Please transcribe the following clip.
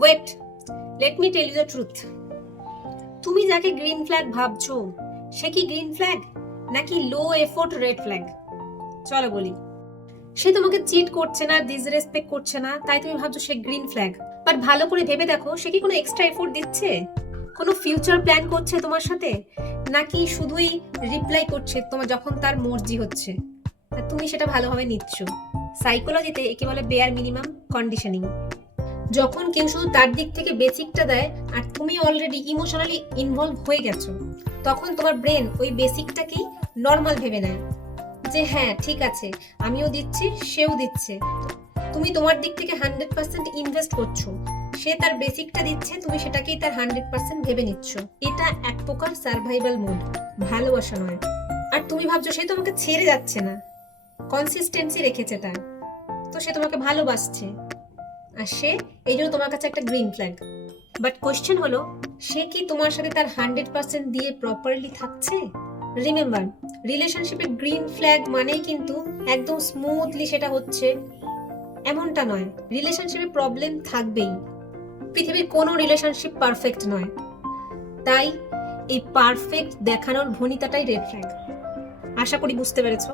Wait, let me tell you the truth. তুমি যাকে green flag ভাবছো সে কি গ্রিন ফ্ল্যাগ নাকি লো এফোর্ট রেড ফ্ল্যাগ? চলো বলি। সে তোমাকে চিট করছে না, ডিসরেসপেক্ট করছে না, তাই তুমি ভাবছো সে গ্রিন ফ্ল্যাগ। বাট ভালো করে ভেবে দেখো, সে কি কোনো এক্সট্রা এফোর্ট দিচ্ছে? কোনো ফিউচার প্ল্যান করছে তোমার সাথে, নাকি শুধুই রিপ্লাই করছে তোমার যখন তার মর্জি হচ্ছে? আর তুমি সেটা ভালোভাবে নিচ্ছ। সাইকোলজিতে একে বলে বেয়ার মিনিমাম কন্ডিশনিং। যখন কেউ শুধু তার দিক থেকে বেসিকটা দেয় আর তুমি অলরেডি ইমোশনালি ইনভলভ হয়ে গেছো, তখন তোমার ব্রেন ওই বেসিকটাকেই নর্মাল ভেবে নেয় যে হ্যাঁ ঠিক আছে, আমিও দিচ্ছি সেও দিচ্ছে। তুমি তোমার দিক থেকে 100% ইনভেস্ট করছো, সে তার বেসিকটা দিচ্ছে, তুমি সেটাকেই তার 100% ভেবে নিচ্ছ। এটা এক প্রকার সার্ভাইভাল মোড, ভালোবাসা নয়। আর তুমি ভাবছো সে তোমাকে ছেড়ে যাচ্ছে না, কনসিস্টেন্সি রেখেছে তার, তো সে তোমাকে ভালোবাসছে, আর সে এই জন্য তোমার কাছে একটা গ্রিন ফ্ল্যাগ। বাট কোয়েশ্চেন হলো, সে কি তোমার সাথে তার 100% দিয়ে প্রপারলি থাকছে? রিমেম্বার, রিলেশনশিপে গ্রিন ফ্ল্যাগ মানেই কিন্তু একদম স্মুথলি সেটা হচ্ছে এমনটা নয়। রিলেশনশিপে প্রবলেম থাকবেই, পৃথিবীর কোনো রিলেশনশিপ পারফেক্ট নয়। তাই এই পারফেক্ট দেখানোর ভনিতাটাই রেড ফ্ল্যাগ। আশা করি বুঝতে পেরেছো।